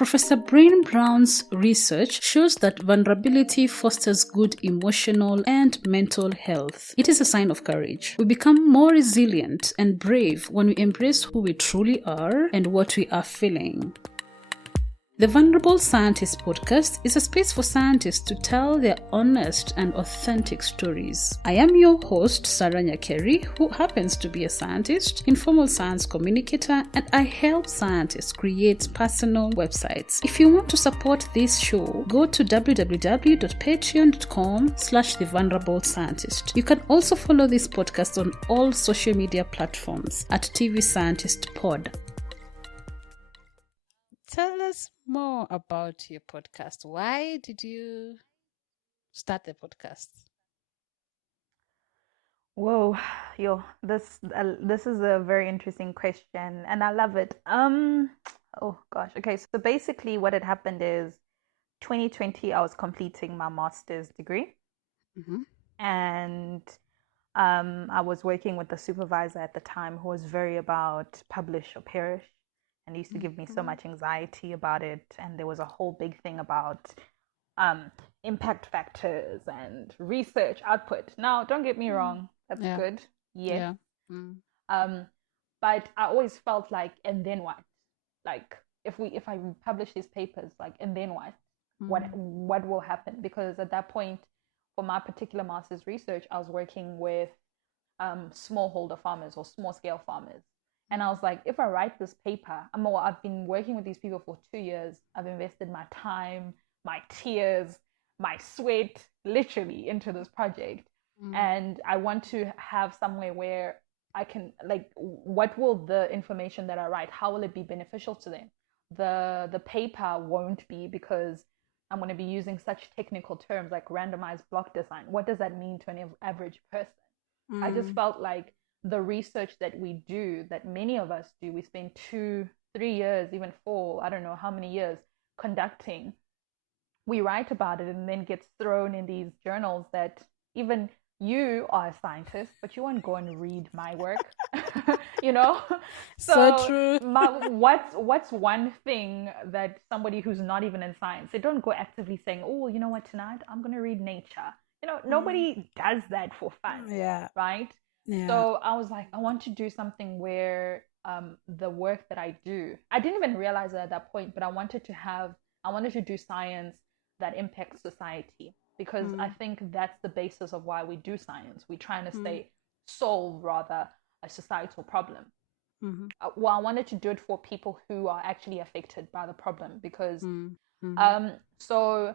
Professor Brain Brown's research shows that vulnerability fosters good emotional and mental health. It is a sign of courage. We become more resilient and brave when we embrace who we truly are and what we are feeling. The Vulnerable Scientist podcast is a space for scientists to tell their honest and authentic stories. I am your host, Sarah Nyakeri, who happens to be a scientist, informal science communicator, and I help scientists create personal websites. If you want to support this show, go to www.patreon.com/thevulnerable-scientist. You can also follow this podcast on all social media platforms at TV Scientist Pod. Tell us more about your podcast. Why did you start the podcast? Whoa, this is a very interesting question, and I love it. Oh gosh. Okay, so basically, what had happened is, 2020, I was completing my master's degree, and I was working with the supervisor at the time who was very about publish or perish, and used to give me so much anxiety about it. And there was a whole big thing about impact factors and research output. Now, don't get me wrong, that's good. Yes. But I always felt like, and then what? Like, if I publish these papers, like, and then what? What will happen? Because at that point, for my particular master's research, I was working with smallholder farmers or small scale farmers. And I was like, if I write this paper, I've been working with these people for 2 years. I've invested my time, my tears, my sweat, literally, into this project. And I want to have somewhere where I can, like, what will the information that I write, how will it be beneficial to them? The paper won't be, because I'm going to be using such technical terms like randomized block design. What does that mean to an average person? I just felt like the research that we do, that many of us do, we spend 2-3 years, even 4, I don't know how many years, conducting. We write about it and then gets thrown in these journals that even you are a scientist, but you won't go and read my work. you know So true. What's one thing that somebody who's not even in science, they don't go actively saying, oh, you know what, tonight I'm going to read Nature. Nobody does that for fun. Right. So I was like, I want to do something where the work that I do, I didn't even realize it at that point, but I wanted to do science that impacts society, because I think that's the basis of why we do science. We're trying to solve rather a societal problem. Well, I wanted to do it for people who are actually affected by the problem, because so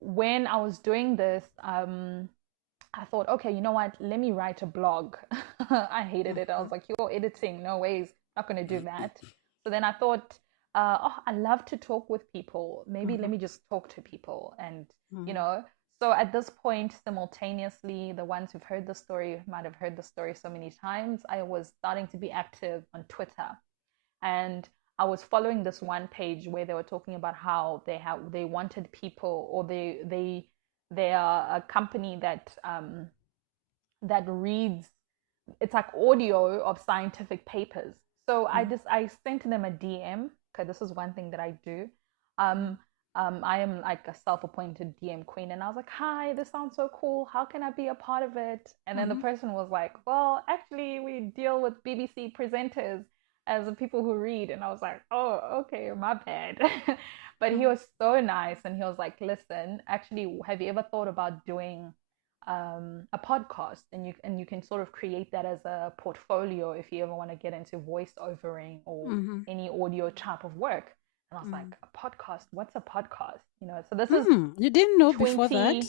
when I was doing this, I thought, okay, you know what? Let me write a blog. I hated it. I was like, you're editing. No ways. Not going to do that. So then I thought, I love to talk with people. Maybe let me just talk to people. And, so at this point, simultaneously, the ones who've heard the story might have heard the story so many times. I was starting to be active on Twitter. And I was following this one page where they were talking about how they wanted people, or they are a company that reads, it's like audio of scientific papers. So I sent them a DM, because this is one thing that I do. I am like a self-appointed DM queen, and I was like, hi, this sounds so cool, how can I be a part of it? And then the person was like, well, actually, we deal with BBC presenters as the people who read. And I was like, oh, okay, my bad. But he was so nice, and he was like, listen, actually, have you ever thought about doing a podcast? And you can sort of create that as a portfolio if you ever want to get into voice overing or any audio type of work. And I was like, a podcast? What's a podcast? So this is you didn't know before that?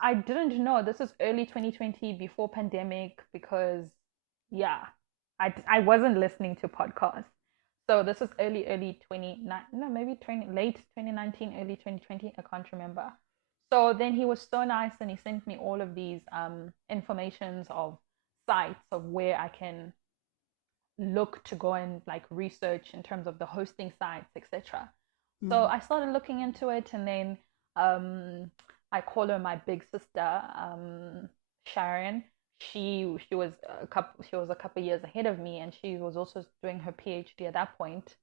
I didn't know. This is early 2020, before pandemic, because I wasn't listening to podcasts. So this is early late 2019, early 2020. I can't remember. So then he was so nice, and he sent me all of these informations of sites of where I can look to go and like research in terms of the hosting sites, etc. So I started looking into it, and then I call her my big sister, Sharon. She was a couple years ahead of me, and she was also doing her PhD at that point.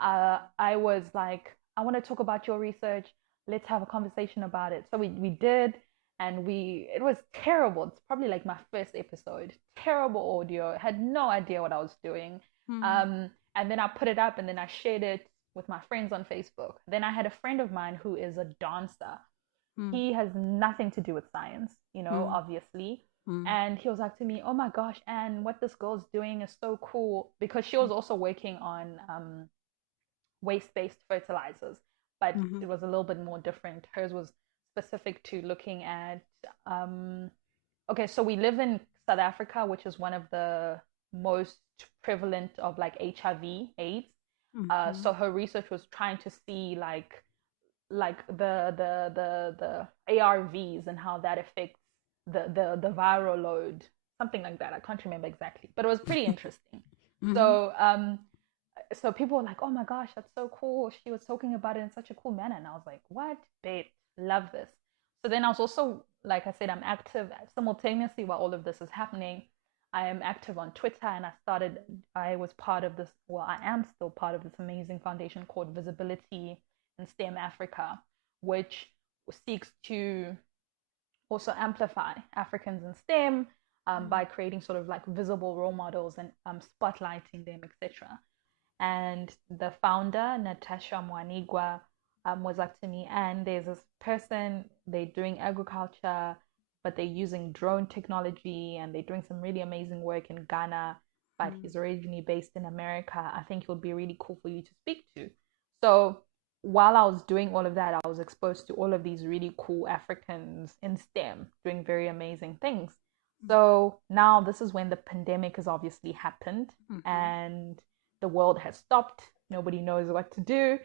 I was like, I want to talk about your research. Let's have a conversation about it. So we did, and it was terrible. It's probably like my first episode. Terrible audio. Had no idea what I was doing. And then I put it up, and then I shared it with my friends on Facebook. Then I had a friend of mine who is a dancer. He has nothing to do with science, obviously. And he was like to me, "Oh my gosh, Anne, what this girl's doing is so cool," because she was also working on waste-based fertilizers, but it was a little bit more different. Hers was specific to looking at okay, so we live in South Africa, which is one of the most prevalent of like HIV AIDS. So her research was trying to see like the ARVs and how that affects the viral load, something like that. I can't remember exactly, but it was pretty interesting. So people were like, "Oh my gosh, that's so cool. She was talking about it in such a cool manner." And I was like, "What? Babe, love this." So then I was also, like I said, I'm active simultaneously while all of this is happening. I am active on Twitter, and I was part of this, well, I am still part of this amazing foundation called Visibility in STEM Africa, which seeks to also amplify Africans in STEM by creating sort of like visible role models and spotlighting them, etc. And the founder, Natasha Mwanigwa, was like to me, and there's this person, they're doing agriculture, but they're using drone technology, and they're doing some really amazing work in Ghana, but he's originally based in America. I think it would be really cool for you to speak to. So while I was doing all of that, I was exposed to all of these really cool Africans in STEM doing very amazing things. So now this is when the pandemic has obviously happened, and the world has stopped. Nobody knows what to do.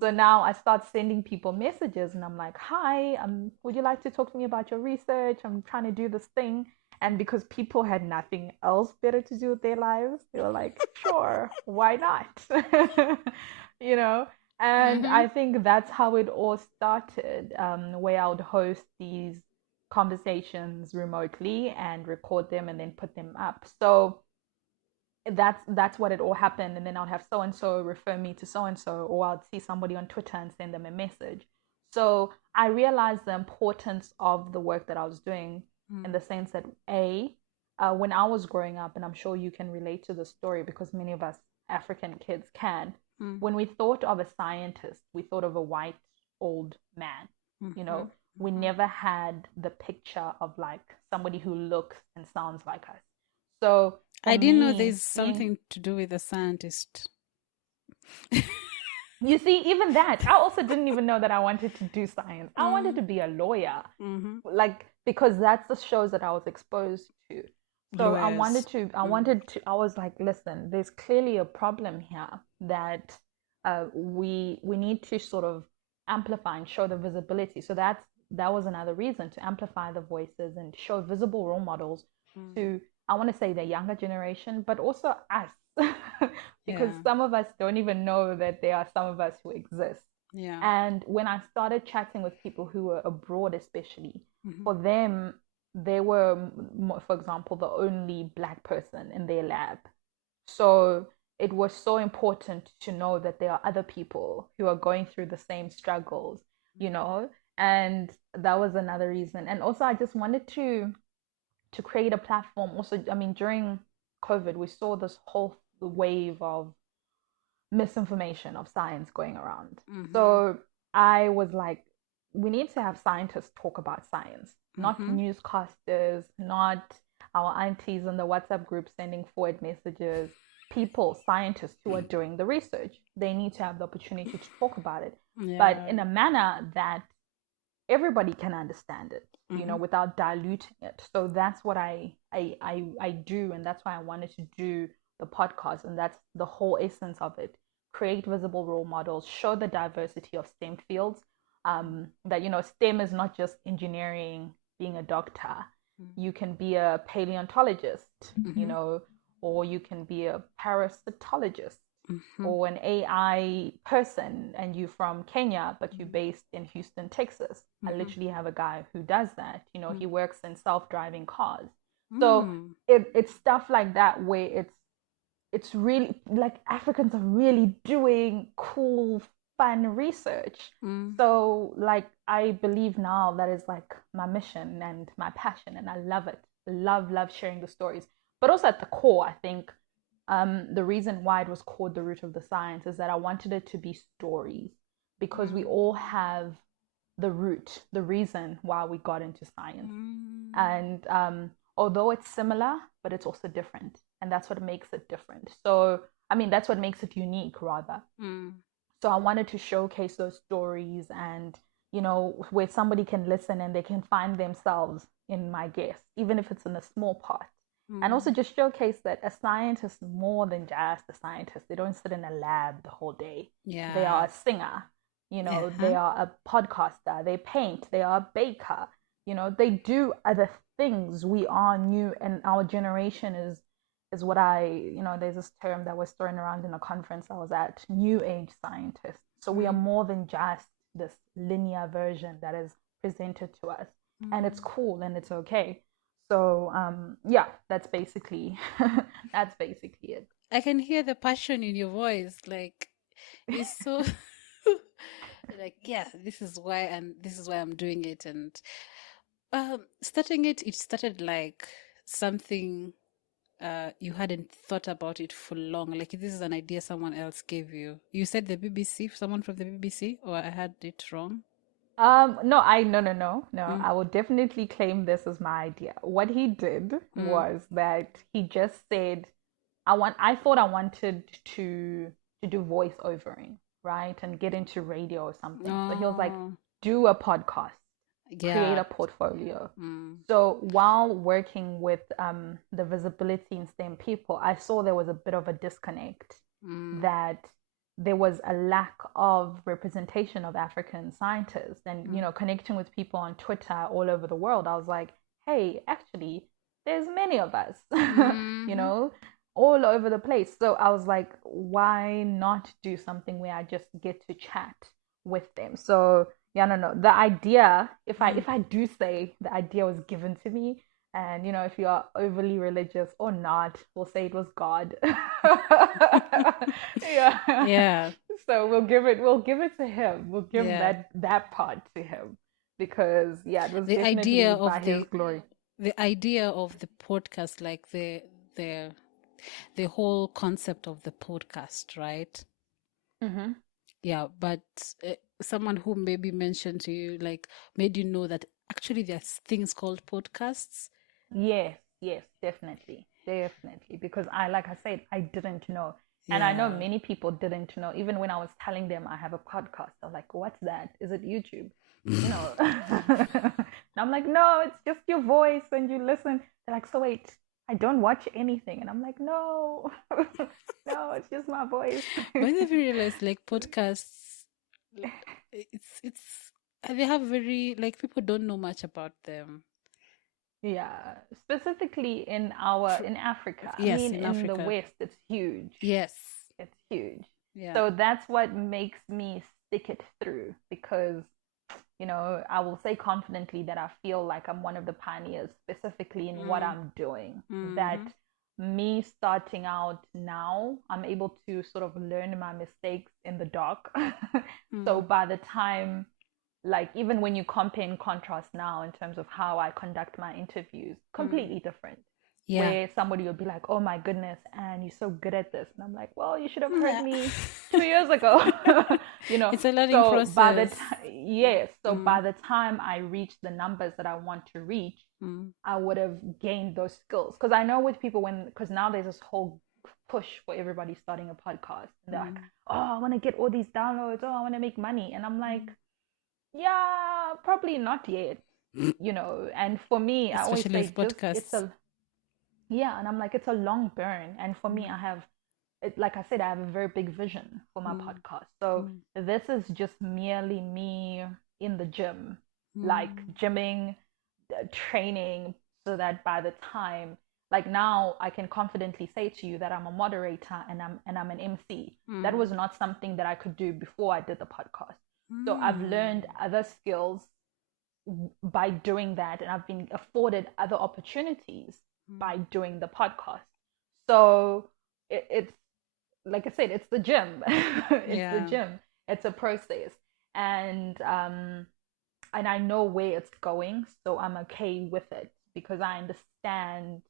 So now I start sending people messages, and I'm like, "Hi, would you like to talk to me about your research? I'm trying to do this thing." And because people had nothing else better to do with their lives, they were like, "Sure, why not?" you know? And I think that's how it all started, where I would host these conversations remotely and record them and then put them up. So that's what it all happened. And then I'd have so and so refer me to so and so, or I'd see somebody on Twitter and send them a message. So I realized the importance of the work that I was doing in the sense that when I was growing up, and I'm sure you can relate to the story because many of us African kids can, when we thought of a scientist, we thought of a white old man. We never had the picture of like somebody who looks and sounds like us. So I didn't know there's something to do with a scientist. You see, even that, I also didn't even know that I wanted to do science. I wanted to be a lawyer, like, because that's the shows that I was exposed to. So Lawyers. I was like, listen, there's clearly a problem here that we need to sort of amplify and show the visibility. So that was another reason to amplify the voices and show visible role models to, I want to say, the younger generation, but also us. Because some of us don't even know that there are some of us who exist. And when I started chatting with people who were abroad, especially, for them, they were, for example, the only Black person in their lab. So it was so important to know that there are other people who are going through the same struggles, and that was another reason. And also I just wanted to create a platform. Also, I mean, during COVID, we saw this whole wave of misinformation of science going around. So I was like, we need to have scientists talk about science, not newscasters, not our aunties in the WhatsApp group sending forward messages. People, scientists who are doing the research, they need to have the opportunity to talk about it, but in a manner that everybody can understand it, without diluting it. So that's what I do, and that's why I wanted to do the podcast, and that's the whole essence of it. Create visible role models, show the diversity of STEM fields, that STEM is not just engineering, being a doctor. You can be a paleontologist, or you can be a parasitologist, or an AI person, and you're from Kenya, but you're based in Houston, Texas. I literally have a guy who does that. He works in self-driving cars. So it's stuff like that where it's really like Africans are really doing cool, fun research. So like I believe now that is like my mission and my passion, and I love it. Love sharing the stories. But also at the core, I think the reason why it was called the root of the science is that I wanted it to be stories, because we all have the root, the reason why we got into science. And although it's similar, but it's also different. And that's what makes it different. So, I mean, that's what makes it unique, rather. So, I wanted to showcase those stories and, you know, where somebody can listen and they can find themselves in my guest, even if it's in a small part. And also just showcase that a scientist is more than just a scientist. They don't sit in a lab the whole day. Yeah. They are a singer, you know, they are a podcaster, they paint, they are a baker, you know, they do other things. We are new, and our generation is what you know, there's this term that was thrown around in a conference I was at, new age scientists. So we are more than just this linear version that is presented to us. And it's cool and it's okay. So yeah, that's basically it. I can hear the passion in your voice. Like, it's so like, yeah, this is why, and this is why I'm doing it. And starting it started like something you hadn't thought about it for long. Like, this is an idea someone else gave you. You said the BBC, someone from the BBC, or I had it wrong? No, no. I will definitely claim this as my idea. What he did was that he just said, I thought I wanted to do voiceovering, right? And get into radio or something. So he was like, do a podcast, create a portfolio. So while working with the visibility in STEM people, I saw there was a bit of a disconnect, that there was a lack of representation of African scientists. And you know, connecting with people on Twitter all over the world, I was like, hey, actually there's many of us, you know, all over the place. So I was like, why not do something where I just get to chat with them? So yeah, no, the idea, if I do say, the idea was given to me. And you know, if you are overly religious or not, we'll say it was God. Yeah. So we'll give it to him. We'll give that part to him, because yeah, it was the definitely idea by of his glory. The idea of the podcast, like the whole concept of the podcast, right? Yeah, but someone who maybe mentioned to you, like, made you know that actually there's things called podcasts. Yes, definitely. Because like I said, I didn't know. And I know many people didn't know. Even when I was telling them I have a podcast, they're like, what's that? Is it YouTube? You know? And I'm like, no, it's just your voice and you listen. They're like, so wait, I don't watch anything. And I'm like, no, no, it's just my voice. When have you realized, like, podcasts, it's they have very, like, people don't know much about them. Yeah, specifically in Africa. Yes, I mean, in in the Africa. West, it's huge. Yes. It's huge. Yeah. So that's what makes me stick it through, because, you know, I will say confidently that I feel like I'm one of the pioneers, specifically in what I'm doing. That me starting out now, I'm able to sort of learn my mistakes in the dark. So by the time, like, even when you compare and contrast now in terms of how I conduct my interviews, completely different. Yeah. Where somebody would be like, oh my goodness, and you're so good at this. And I'm like, well, you should have heard me 2 years ago. You know, it's a learning process. By the time I reach the numbers that I want to reach, I would have gained those skills. Because I know with people, because now there's this whole push for everybody starting a podcast. And they're like, oh, I want to get all these downloads. Oh, I want to make money. And I'm like, yeah, probably not yet. You know, and for me, I always say, and I'm like, it's a long burn. And for me, like I said, I have a very big vision for my podcast. So this is just merely me in the gym, like gymming, training, so that by the time, like now, I can confidently say to you that I'm a moderator and I'm an MC. That was not something that I could do before I did the podcast. So I've learned other skills by doing that, and I've been afforded other opportunities by doing the podcast. So it's like I said, it's the gym. It's the Yeah. gym. It's a process, and I know where it's going, so I'm okay with it because I understand.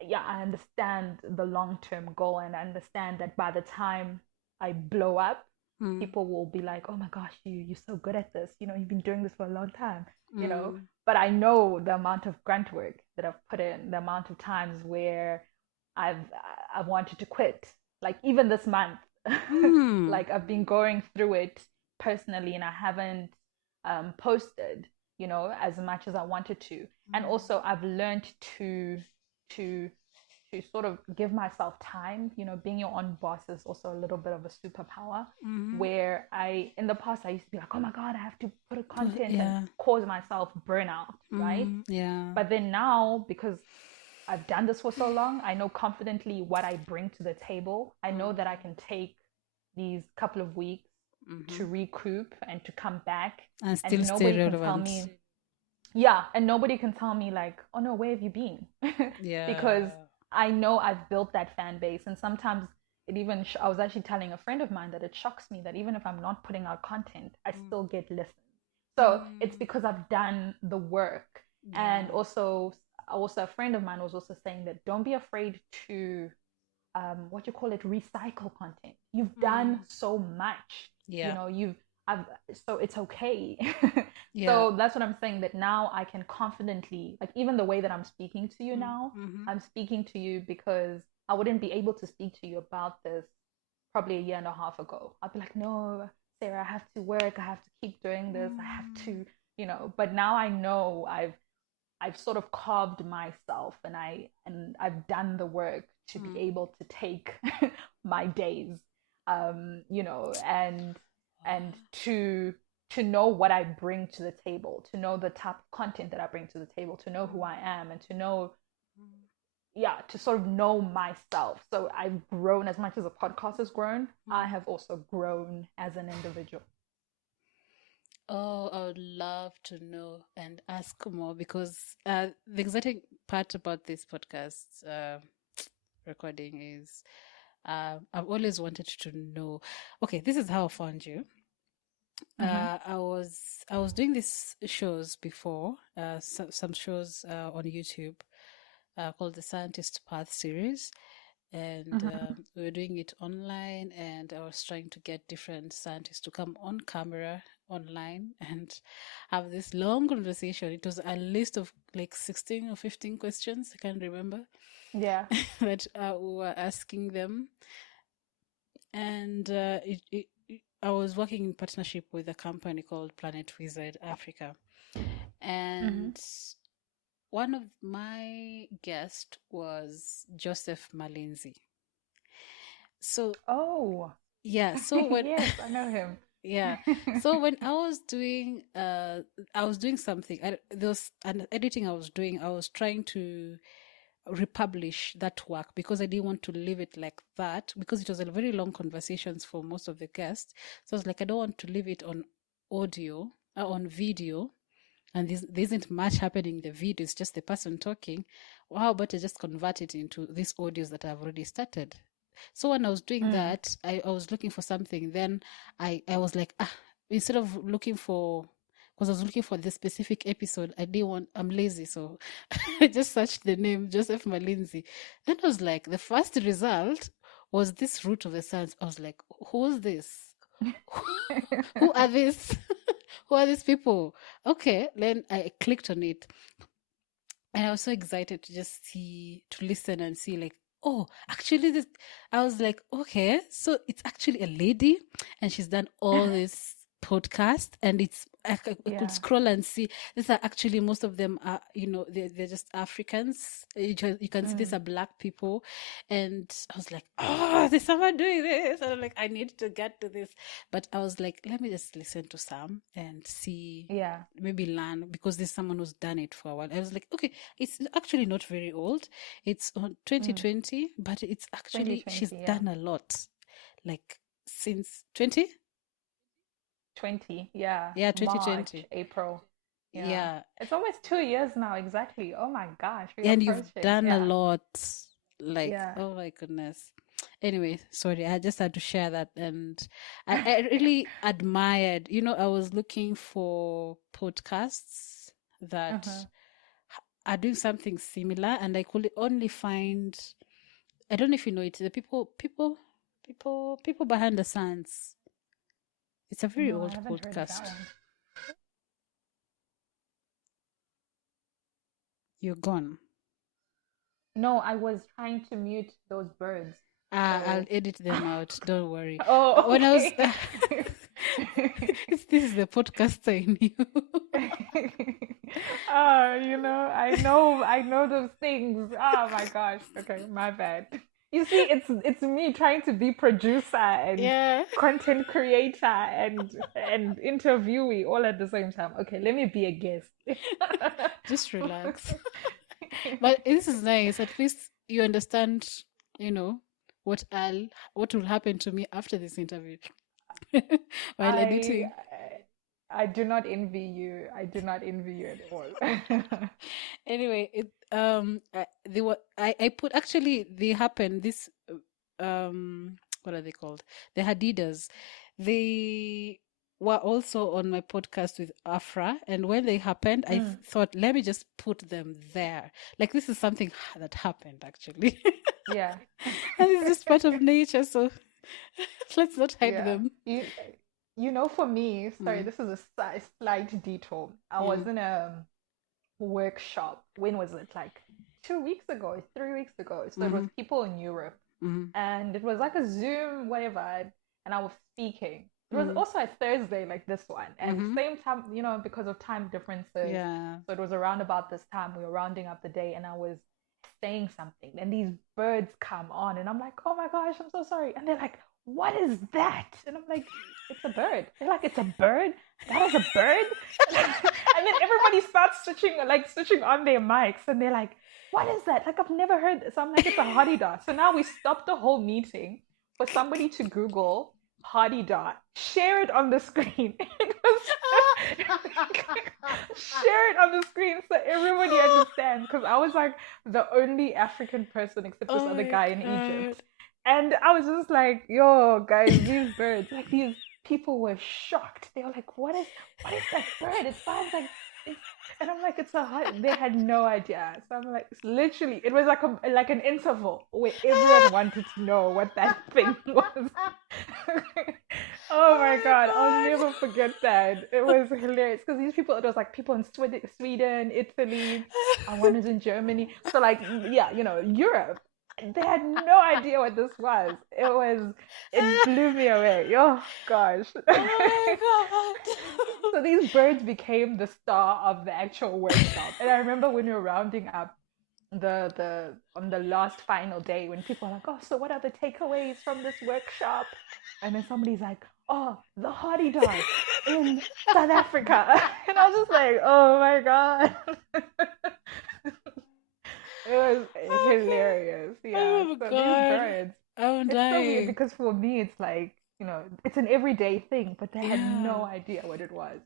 Yeah, I understand the long term goal, and I understand that by the time I blow up, Mm. people will be like, "Oh my gosh, you're so good at this. You know, you've been doing this for a long time." You know, Mm. but I know the amount of grunt work that I've put in, the amount of times where I've I've wanted to quit. Like even this month, Mm. like I've been going through it personally, and I haven't posted, you know, as much as I wanted to. And also, I've learned to to to sort of give myself time. You know, being your own boss is also a little bit of a superpower. Mm-hmm. Where in the past I used to be like, oh my god, I have to put a content and Yeah. cause myself burnout, right? Yeah. But then now, because I've done this for so long, I know confidently what I bring to the table. I know that I can take these couple of weeks to recoup and to come back, And and still stay nobody can tell relevant. me, yeah, and nobody can tell me like, oh no, where have you been? Yeah. Because I know I've built that fan base, and sometimes it even I was actually telling a friend of mine that it shocks me that even if I'm not putting out content, I still get listens. So it's because I've done the work. And Yeah. also a friend of mine was also saying that don't be afraid to what you call it, recycle content. You've done so much, you Yeah. know, I've, so it's okay. Yeah. So that's what I'm saying, that now I can confidently, like even the way that I'm speaking to you now, Mm-hmm. I'm speaking to you because I wouldn't be able to speak to you about this probably a year and a half ago. I'd be like, no, Sarah, I have to work, I have to keep doing this, I have to, you know. But now I know I've sort of carved myself, and I've done the work to be able to take my days, you know, and to know what I bring to the table, to know the type of content that I bring to the table, to know who I am, and to know, yeah, to sort of know myself. So I've grown as much as a podcast has grown. I have also grown as an individual. Oh, I would love to know and ask more because the exciting part about this podcast recording is I've always wanted to know. Okay, this is how I found you. Mm-hmm. I was doing these shows before, some shows on YouTube called the Scientist Path series, and Mm-hmm. we were doing it online, and I was trying to get different scientists to come on camera online and have this long conversation. It was a list of like 16 or 15 questions, I can't remember, Yeah. that we were asking them. And I was working in partnership with a company called Planet Wizard Africa. Mm-hmm. And one of my guests was Joseph Malinzi. So Oh, yeah, so when yes, I know him. yeah, so when I was doing something. There was an editing I was doing. I was trying to republish that work because I didn't want to leave it like that because it was a very long conversations for most of the guests. So I was like, I don't want to leave it on audio, on video, and there isn't much happening in the video. It's just the person talking. Well, how about I just convert it into these audios that I've already started? So when I was doing Mm. that, I was looking for something. Then I was like, instead of looking for, because I was looking for the specific episode, I didn't want, I'm lazy. So I just searched the name, Joseph Malinzi. Then I was like, the first result was this Root of the Suns. I was like, who's this? Who are this? Who are these people? Okay, then I clicked on it, and I was so excited to just see, to listen and see, like, oh, actually, this. I was like, okay, so it's actually a lady, and she's done all this podcast, and it's I could Yeah. scroll and see these are actually, most of them are, they're just Africans. You can see these Mm. are black people, and I was like, oh, there's someone doing this, and I'm like, I need to get to this. But I was like, let me just listen to some and see, Yeah. maybe learn, because there's someone who's done it for a while. I was like, okay, it's actually not very old. It's on Mm. 2020, but it's actually, she's 2020, yeah. done a lot. Like since 20? 20, yeah. Yeah, March, 2020. April. Yeah. Yeah. It's almost 2 years now, exactly. Oh my gosh, we And you've approaching. done a Yeah. lot. Like, Yeah. oh my goodness. Anyway, sorry, I just had to share that. And I really admired, I was looking for podcasts that are doing something similar, and I could only find, I don't know if you know it, the people behind the scenes. It's a very No, I old haven't heard of that podcast. one. You're gone. No, I was trying to mute those birds. I'll edit them out. Don't worry. Oh, okay. When I was, this is the podcast I knew. I know those things. Oh my gosh. Okay, my bad. You see, it's me trying to be producer and content creator and interviewee all at the same time. Okay, let me be a guest. Just relax. But this is nice. At least you understand, what will happen to me after this interview while editing. I do not envy you. I do not envy you at all. Anyway, I put, actually they happened this what are they called? The Hadidahs. They were also on my podcast with Afra, and when they happened, I thought, let me just put them there. Like, this is something that happened actually. Yeah. And it's just part of nature, so let's not hide them. For me, sorry, this is a slight detour. I was in a workshop. When was it? Like 2 weeks ago, 3 weeks ago. So it was people in Europe. And it was like a Zoom, whatever. And I was speaking. It was also a Thursday like this one. And same time, because of time differences. Yeah. So it was around about this time. We were rounding up the day and I was saying something. And these birds come on. And I'm like, oh my gosh, I'm so sorry. And they're like, what is that? And I'm like, it's a bird. They're like, it's a bird? That is a bird? And then everybody starts switching on their mics. And they're like, what is that? Like, I've never heard this. So I'm like, it's a hodidah. So now we stopped the whole meeting for somebody to Google hodidah, share it on the screen. Share it on the screen so everybody understands. Because I was like the only African person except this other guy in Egypt. And I was just like, yo, guys, these birds, like, these people were shocked. They were like, what is that bird? It sounds like it's... And I'm like, they had no idea. So I'm like, literally, it was like an interval where everyone wanted to know what that thing was. Oh my God, I'll never forget that. It was hilarious because these people, it was like people in Sweden, Italy, and one is in Germany. So like, yeah, Europe. They had no idea what this was. It blew me away. Oh gosh. Oh my God. So these birds became the star of the actual workshop. And I remember when we were rounding up on the last final day, when people are like, oh, so what are the takeaways from this workshop? And then somebody's like, oh, the hodidah in South Africa. And I was just like, oh my God. It was hilarious. Yeah. Oh so God. These birds. I'm It's dying. so weird because for me it's like, it's an everyday thing, but they had no idea what it was.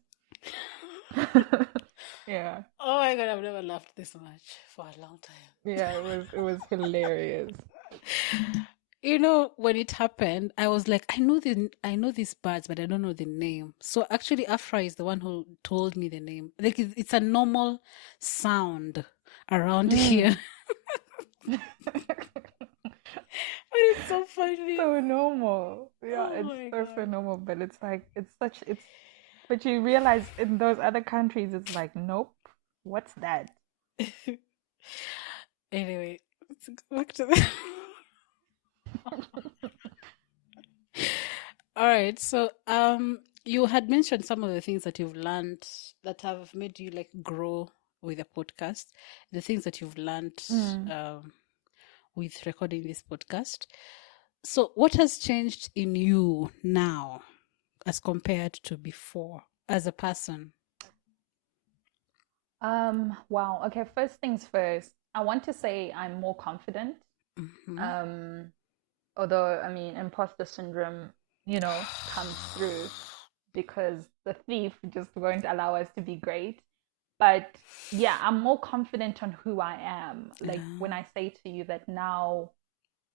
Yeah. Oh my God, I've never laughed this much for a long time. Yeah, it was hilarious. When it happened, I was like, I know these birds, but I don't know the name. So actually, Afra is the one who told me the name. Like, it's a normal sound around here. But it's so funny. So normal. Yeah, it's so normal. But it's like, but you realize in those other countries, it's like, nope, what's that? Anyway, let's go back to that. All right. So, you had mentioned some of the things that you've learned that have made you like grow with a podcast, the things that you've learned with recording this podcast. So what has changed in you now as compared to before as a person? Wow. Okay, first things first. I want to say I'm more confident. Although, I mean, imposter syndrome, comes through because the thief just won't allow us to be great. But yeah, I'm more confident on who I am. Like when I say to you that now,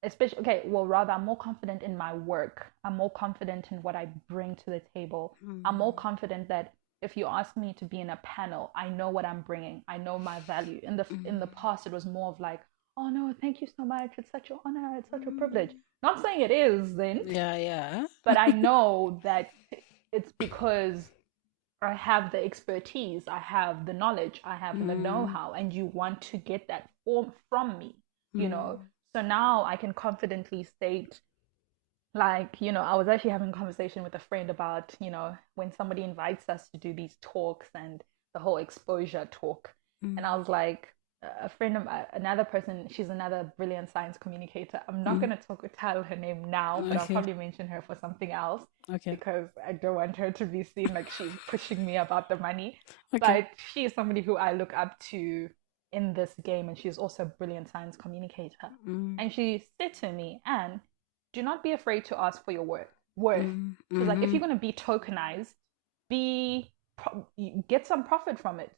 especially, okay, well, rather, I'm more confident in my work. I'm more confident in what I bring to the table. I'm more confident that if you ask me to be in a panel, I know what I'm bringing. I know my value. In the past, it was more of like, oh no, thank you so much. It's such an honor. It's such a privilege. Not saying it is then, Yeah. but I know that it's because I have the expertise, I have the knowledge, I have the know-how, and you want to get that from me, you know. So now I can confidently state, like, you know, I was actually having a conversation with a friend about, you know, when somebody invites us to do these talks and the whole exposure talk. And I was like, a friend of another person, she's another brilliant science communicator. I'm not going to tell her name now, but I'll probably mention her for something else because I don't want her to be seen like she's pushing me about the money. But she is somebody who I look up to in this game, and she's also a brilliant science communicator. And she said to me, Anne, do not be afraid to ask for your worth. Because like if you're going to be tokenized, get some profit from it.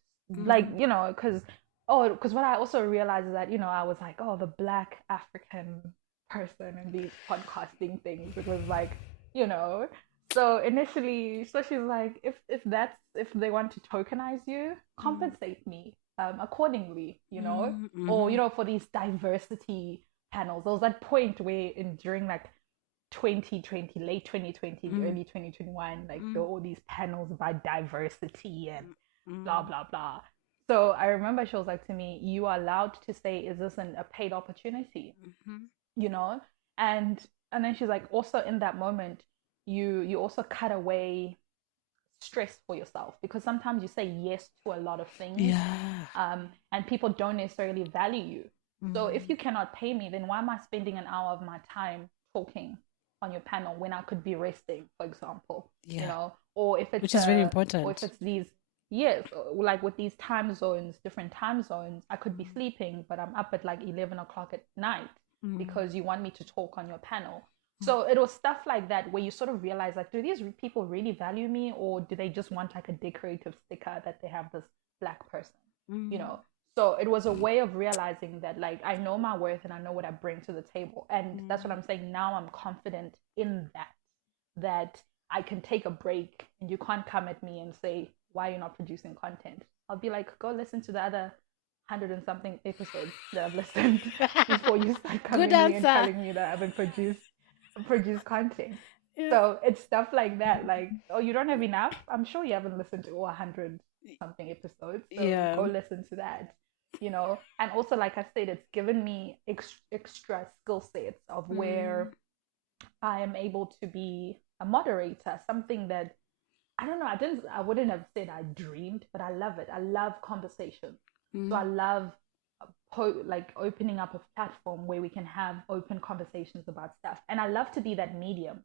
Like, you know, because what I also realized is that, you know, I was like, oh, the Black African person in these podcasting things. It was like, you know, so initially, so she's like, if they want to tokenize you, compensate me accordingly, you know, or, you know, for these diversity panels. There was that point where during like 2020, late 2020, early 2021, like there were all these panels about diversity and blah blah blah. So I remember she was like to me, you are allowed to say, is this a paid opportunity? You know? And then she's like, also in that moment, you also cut away stress for yourself, because sometimes you say yes to a lot of things, and people don't necessarily value you. So if you cannot pay me, then why am I spending an hour of my time talking on your panel when I could be resting, for example? You know, or if it's which is very important, or if it's these, yes, like with these time zones, different time zones, I could be sleeping, but I'm up at like 11 o'clock at night because you want me to talk on your panel. So it was stuff like that where you sort of realize, like, do these people really value me, or do they just want like a decorative sticker that they have this Black person, you know? So it was a way of realizing that, like, I know my worth and I know what I bring to the table. And that's what I'm saying. Now I'm confident in that I can take a break and you can't come at me and say, why are you not producing content? I'll be like, go listen to the other 100 and something episodes that I've listened before you start coming to me and telling me that I haven't produced content. So it's stuff like that. Like, oh, you don't have enough? I'm sure you haven't listened to all 100 something episodes. So go listen to that, you know. And also, like I said, it's given me extra skill sets of where I am able to be a moderator, something that I don't know, I wouldn't have said I dreamed, but I love it. I love conversation. So I love like opening up a platform where we can have open conversations about stuff. And I love to be that medium.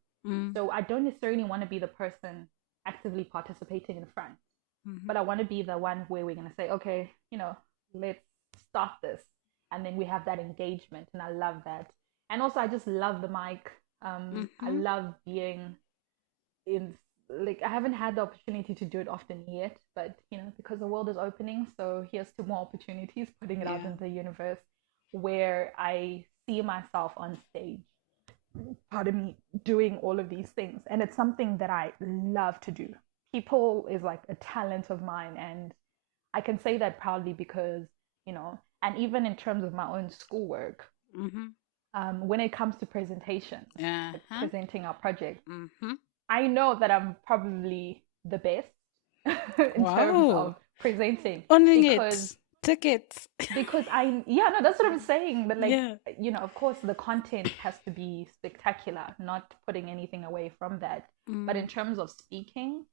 So I don't necessarily want to be the person actively participating in front, but I want to be the one where we're going to say, okay, you know, let's start this. And then we have that engagement. And I love that. And also, I just love the mic. I love being in, like, I haven't had the opportunity to do it often yet, but, you know, because the world is opening, so here's to more opportunities, putting it out into the universe, where I see myself on stage, pardon me, doing all of these things. And it's something that I love to do. People is like a talent of mine, and I can say that proudly because, you know, and even in terms of my own schoolwork, when it comes to presentation, presenting our project, I know that I'm probably the best in terms of presenting. Owning because tickets. Because that's what I'm saying. But like, you know, of course the content has to be spectacular, not putting anything away from that. But in terms of speaking,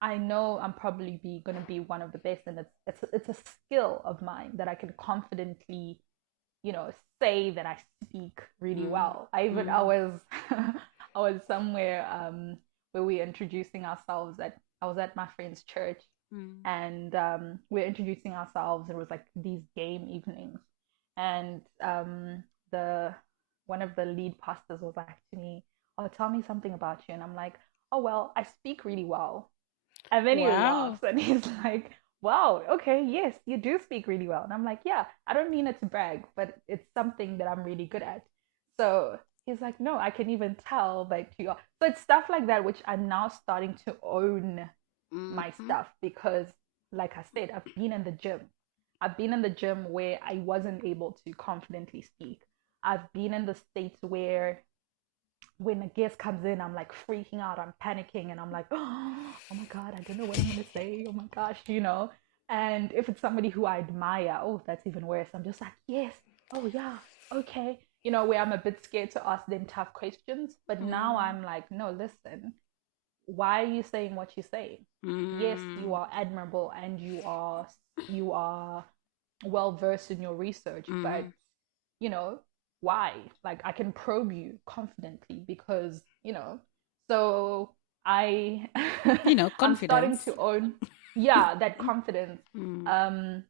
I know I'm probably going to be one of the best, and it's a skill of mine that I can confidently, you know, say that I speak really well. I was I was somewhere where we were introducing ourselves I was at my friend's church, and we were introducing ourselves. It was like these game evenings, and one of the lead pastors was like to me, oh, tell me something about you. And I'm like, oh, well, I speak really well. And then he laughs and he's like, wow, okay, yes, you do speak really well. And I'm like, yeah, I don't mean it to brag, but it's something that I'm really good at. So he's like, no, I can even tell that you are. So it's stuff like that, which I'm now starting to own my Mm-hmm. stuff because, like I said, I've been in the gym. I've been in the gym where I wasn't able to confidently speak. I've been in the states where when a guest comes in, I'm like freaking out, I'm panicking, and I'm like, oh my God, I don't know what I'm gonna say. Oh my gosh, you know. And if it's somebody who I admire, oh, that's even worse. I'm just like, yes, oh yeah, okay. You know, where I'm a bit scared to ask them tough questions. But now I'm like, no, listen, why are you saying what you say? Yes, you Mm-hmm. are admirable and you are well versed in your research, but Mm-hmm. you know, why? Like I can probe you confidently because, so I I'm starting Confidence. to own, yeah, that confidence. Mm. Um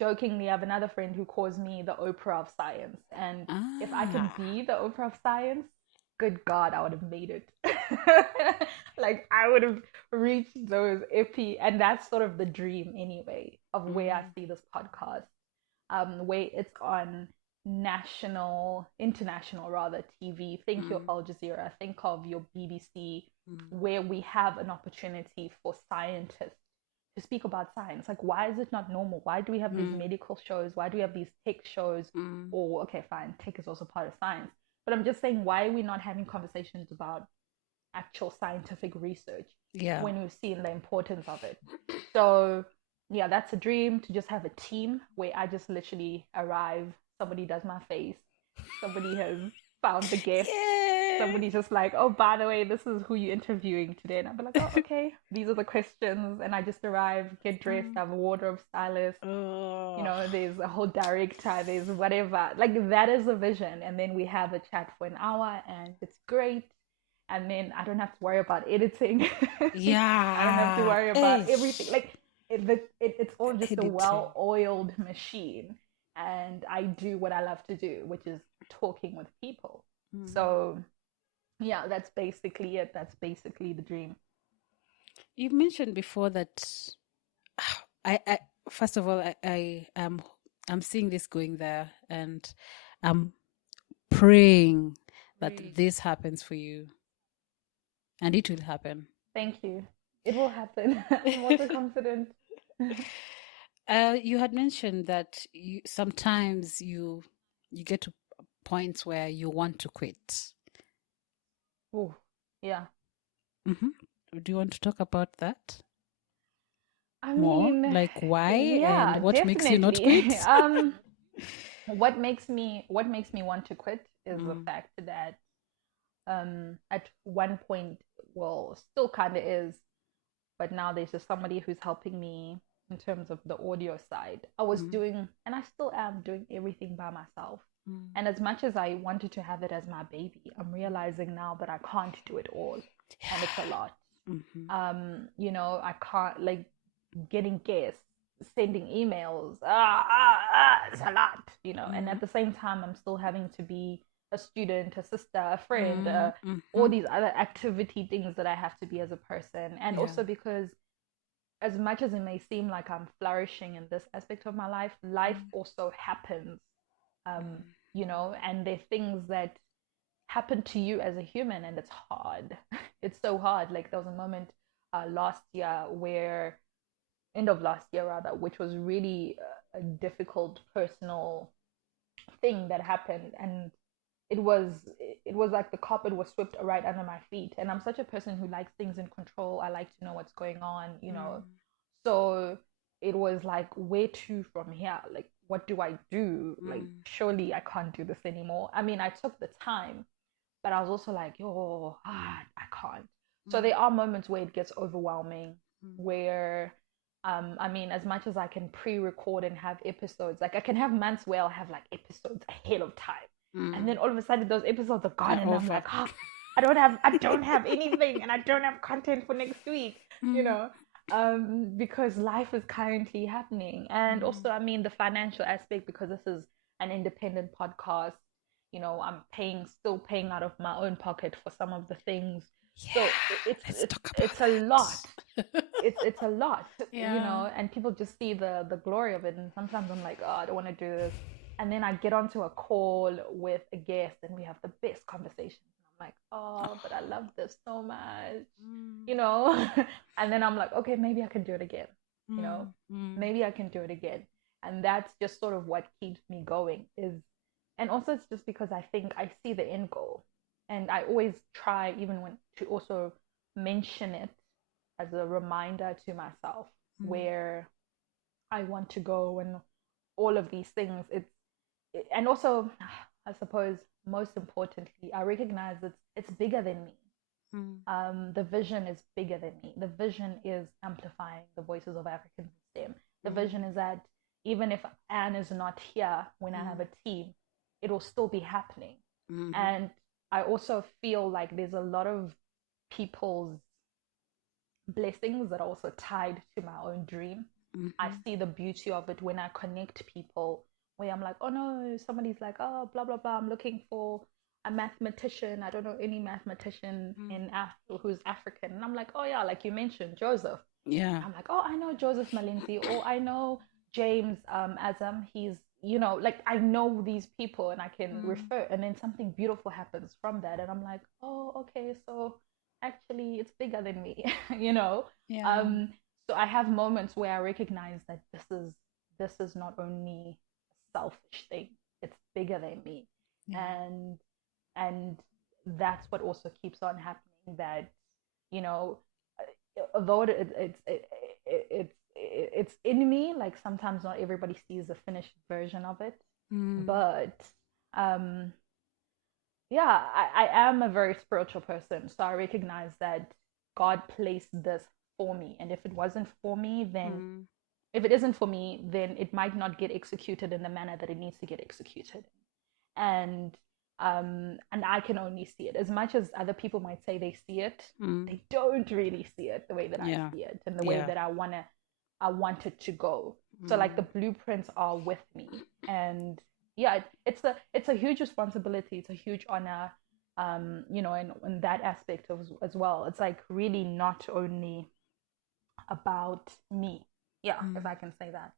Jokingly, I have another friend who calls me the Oprah of science. And if I can Ah. be the Oprah of science, good God, I would have made it. Like I would have reached those iffy, and that's sort of the dream anyway of where I Mm. see this podcast, where it's on international rather TV. Think your Mm. Al Jazeera, think of your BBC, Mm. where we have an opportunity for scientists to speak about science. Like, why is it not normal? Why do we have these Mm. medical shows? Why do we have these tech shows? Mm. Or, okay, fine, tech is also part of science. But I'm just saying, why are we not having conversations about actual scientific research Yeah. when we've seen the importance of it? So, yeah, that's a dream to just have a team where I just literally arrive, somebody does my face, somebody has found the guest, Yeah. somebody's just like, oh, by the way, this is who you're interviewing today. And I'll be like, oh, okay, these are the questions. And I just arrive, get dressed, Mm. have a wardrobe stylist, Oh. there's a whole director, there's whatever. Like, that is the vision. And then we have a chat for an hour and it's great. And then I don't have to worry about editing. I don't have to Yeah. worry about Hey. everything. Like, it's all just a Editing. well oiled machine. And I do what I love to do, which is talking with people. Mm. So yeah, that's basically it. That's basically the dream. You've mentioned before that I first of all I'm seeing this going there, and I'm praying that Great. this happens for you, and it will happen. Thank you. It will happen. I'm also confident. You had mentioned that sometimes you get to points where you want to quit. Oh, yeah. Hmm. Do you want to talk about that I more? mean, Like why and yeah, what makes you not definitely. quit? What makes me want to quit is the Mm, fact that at one point, well, still kind of is, but now there's just somebody who's helping me in terms of the audio side. I was mm, doing, and I still am doing everything by myself. mm. And as much as I wanted to have it as my baby, I'm realizing now that I can't do it all. And it's a lot. Mhm, I can't, like, getting guests, sending emails, it's a lot, and mm, at the same time, I'm still having to be a student, a sister, a friend, mm, all mhm. these other activity things that I have to be as a person. And Yeah. also because as much as it may seem like I'm flourishing in this aspect of my life, life Mm, also happens, um, mm, and there are things that happen to you as a human, and it's hard. It's so hard. Like there was a moment last year where end of last year rather, which was really a difficult personal thing that happened, and it was it was like the carpet was swept right under my feet. And I'm such a person who likes things in control. I like to know what's going on. mm, So it was like, where to from here? Like, what do I do? Like, mm, surely I can't do this anymore. I mean, I took the time, but I was also like, yo, I can't. So mm, there are moments where it gets overwhelming, mm, where, I mean, as much as I can pre-record and have episodes, like I can have months where I'll have like episodes ahead of time, and then mm. all of a sudden those episodes are gone, They're and I'm over. like, oh, I don't have anything, and I don't have content for next week, you Mm, know, because life is currently happening, and mm. also, I mean, the financial aspect, because this is an independent podcast. I'm still paying out of my own pocket for some of the things. So Yeah, let's talk it's about a lot. that. it's a lot, Yeah. and people just see the glory of it. And sometimes I'm like, oh, I don't want to do this. And then I get onto a call with a guest and we have the best conversation. I'm like, oh, but I love this so much, Mm, you know? And then I'm like, okay, maybe I can do it again, you know? mm, mm, Maybe I can do it again. And that's just sort of what keeps me going is, and also it's just because I think I see the end goal. And I always try, even when, to also mention it as a reminder to myself mm, where I want to go and all of these things. And also, I suppose most importantly, I recognize that it's bigger than me. mm, The vision is bigger than me. The vision is amplifying the voices of Africans in STEM. The mm, vision is that even if Anne is not here when I have mm, a team, it will still be happening. mhm, And I also feel like there's a lot of people's blessings that are also tied to my own dream. I mhm, see the beauty of it when I connect people where I'm like, oh no, somebody's like, oh, blah, blah, blah. I'm looking for a mathematician. I don't know any mathematician mm. in who's African. And I'm like, oh yeah, like you mentioned, Joseph. Yeah. I'm like, oh, I know Joseph Malinzi, or I know James Azam. He's, like I know these people and I can Mm, refer, and then something beautiful happens from that. And I'm like, oh, okay, so actually it's bigger than me, you know? yeah. Um, so I have moments where I recognize that this is not only a selfish thing, it's bigger than me. Yeah. And and that's what also keeps on happening, that, you know, although it's in me, like sometimes not everybody sees the finished version of it, Mm, but um yeah, I am a very spiritual person, so I recognize that God placed this for me, and if it wasn't for me, then mm, if it isn't for me, then it might not get executed in the manner that it needs to get executed. And I can only see it. As much as other people might say they see it, mm. they don't really see it the way that I Yeah. see it and the way Yeah. that I want it to go. So like the Mm, blueprints are with me, and yeah, it's a huge responsibility. It's a huge honor, in that aspect of as well. It's like really not only about me. Yeah, if mm. I can say that.